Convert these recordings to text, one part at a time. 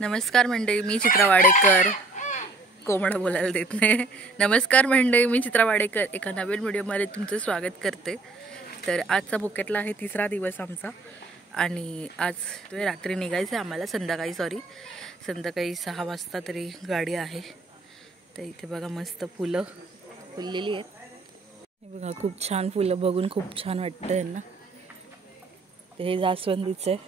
नमस्कार मंडळी, मी चित्रा वाडेकर. कोंबडा बोलायला देत नाही. नमस्कार मंडळी, मी चित्रा वाडेकर एका नवीन व्हिडिओमध्ये तुमचं स्वागत करते. तर आजचा भुकेतला आहे तिसरा दिवस आमचा आणि आज रात्री निघायचं आहे आम्हाला, संध्याकाळी 6 वाजता तरी गाडी आहे. तर इथे बघा मस्त फुलं फुललेली आहेत. हे बघा खूप छान फुलं, बघून खूप छान वाटतं यांना. हे जास्वंदीचं आहे.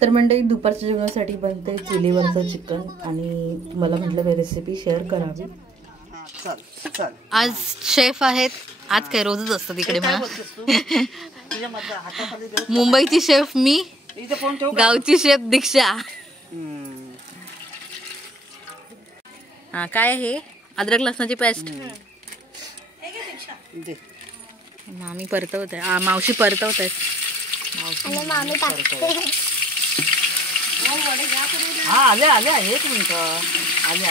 तर मंडळी दुपारच्या जेवणासाठी बनते चुलीवरचं चिकन आणि तुम्हाला म्हटलं रेसिपी शेअर करावी. आज शेफ आहेत. आज काय रोजच असतं तिकडे मला. मुंबईची शेफ मी, गावची शेफ दीक्षा. हा काय आहे, अद्रक लसणाची पेस्ट. मामी परतवत आहे, मावशी परतवत आहे. आले एक मिनिट, आले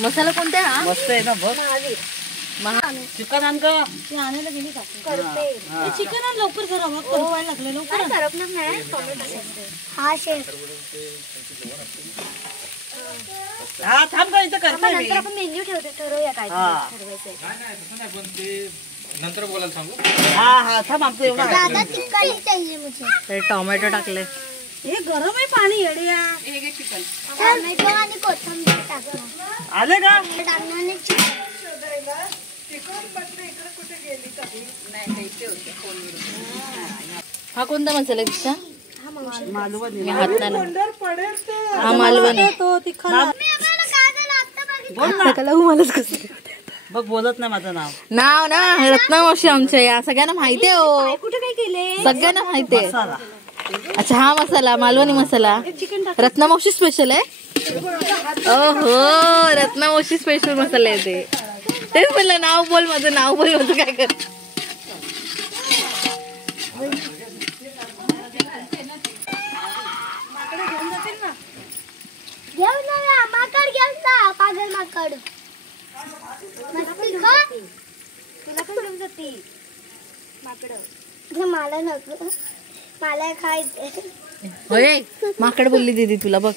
मसाला कोणता हा मस्त आहे ना बघ. चिकन आण का आणायला गेली का चिकन आण लवकर करा, व्हायला लागलं लवकर. हा शेफ हा थांब का इथं करते. नंतर आपण मेन्यू ठरवूया काय ठरवायचंय. नंतर बोलायला सांगू. हा थांब आमचं एवढं. ज्यादा चिकन चाहिए मुझे. टोमॅटो टाकले. हे गरम आहे पाणी येड्या. हे घे चिकन. टोमॅटो आणि कोथिंबीर टाकणार. आले का टाकणार चिकन. हा कोणता मसाला आहे तिचा? मालवणी. मी हात नाही हा मालवणी. बघ बोलत नाही माझं नाव. नाव ना रत्नामावशी आमच्या, या सगळ्यांना माहिती आहे. हो कुठे काय केले सगळ्यांना माहिती आहे. अच्छा हा मसाला मालवणी मसाला रत्नामावशी स्पेशल आहे. ओहो रत्नामावशी स्पेशल मसाला आहे ते. तेच म्हणलं नाव बोल माझं, नाव बोल माझं. काय कर पागल माकड. तुला पण घेऊन जाते माकड. मला नको, मला खायचं. होय माकड बोलली दीदी तुला. बघ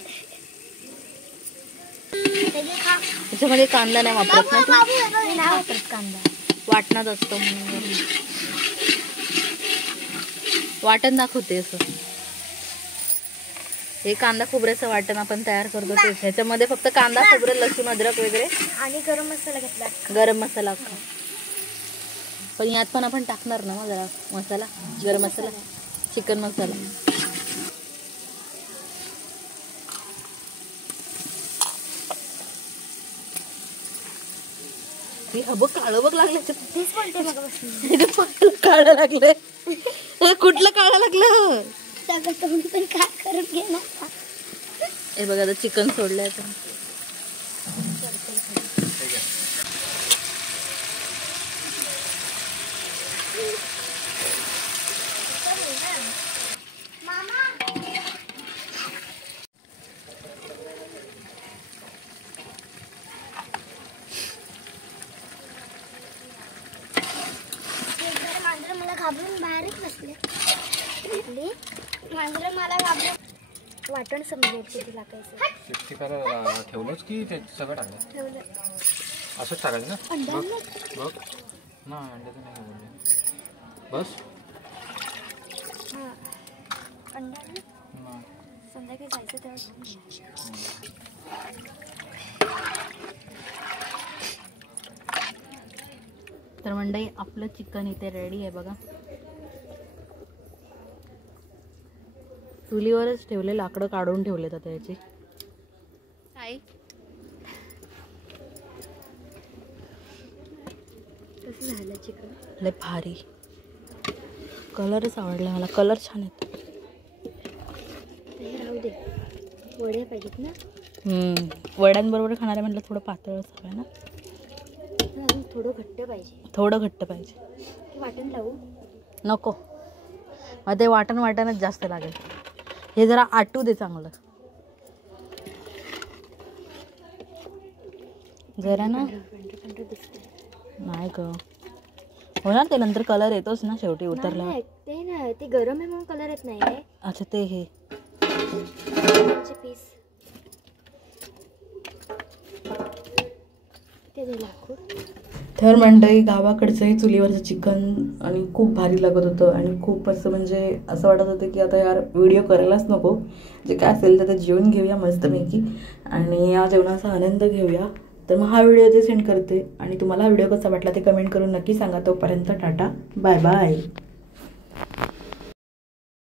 त्याच्यामध्ये कांदा नाही वापरत ना, कांदा वाटणात असतो म्हणून वाटण दाखवते. असं हे कांदा खोबऱ्याचं वाटण आपण तयार करतो ते. ह्याच्यामध्ये फक्त कांदा खोबरं लसूण अद्रक वगैरे आणि गरम मसाला घेतला. गरम मसाला. पण यात पण आपण टाकणार ना जरा मसाला, गरम मसाला, चिकन मसाला. बघ काळं बघ लागलं. काळं लागलंय. कुठलं काळं लागलं? काय करून घेणार. हे बघा आता चिकन सोडलंय. मला घाबरून बाहेरच बसले. मांजर मला घाबरून. वाटण समजायचं तिला टाकायचं. ठेवलंच की ते सगळं टाकलं. असंच टाकायचं ना. बघ ना अंड्याचं नाही बोलले. बस संध्याकाळी जायचं तेव्हा. तर मंडळी आपलं चिकन इथे रेडी आहे बघा. चुलीवरच ठेवले, लाकडं काढून ठेवले आता याची. काय कसं झालं चिकन? लय भारी. कलरच आवडला मला, कलर छान आहेत. राहू दे, वड्या पाहिजेत ना. वड्यांबरोबर खाणारे म्हटलं थोडं पातळच हवं ना. थोडं घट्ट पाहिजे. थोडं घट्ट पाहिजे. वाटण लावू नको. ते वाटणच जास्त लागेल. हे जरा आटू दे चांगलं. जरा ना नाही ग होणार ते नंतर कलर येतोच ना शेवटी उतरला. ते नाही ते गरम आहे म्हणून कलर येत नाही. अच्छा ते हे पीस ते दे लाकूड. तर मंडळी गावाकडचंही चुलीवरचं चिकन आणि खूप भारी लागत होतं आणि खूप असं म्हणजे असं वाटत होतं की आता यार व्हिडिओ करायलाच नको, जे काय असेल तर जेवण घेऊया मस्तपैकी आणि या जेवणाचा आनंद घेऊया. तर मग हा व्हिडिओ ते सेंड करते आणि तुम्हाला हा व्हिडिओ कसा वाटला ते कमेंट करून नक्की सांगा. तोपर्यंत टाटा बाय बाय.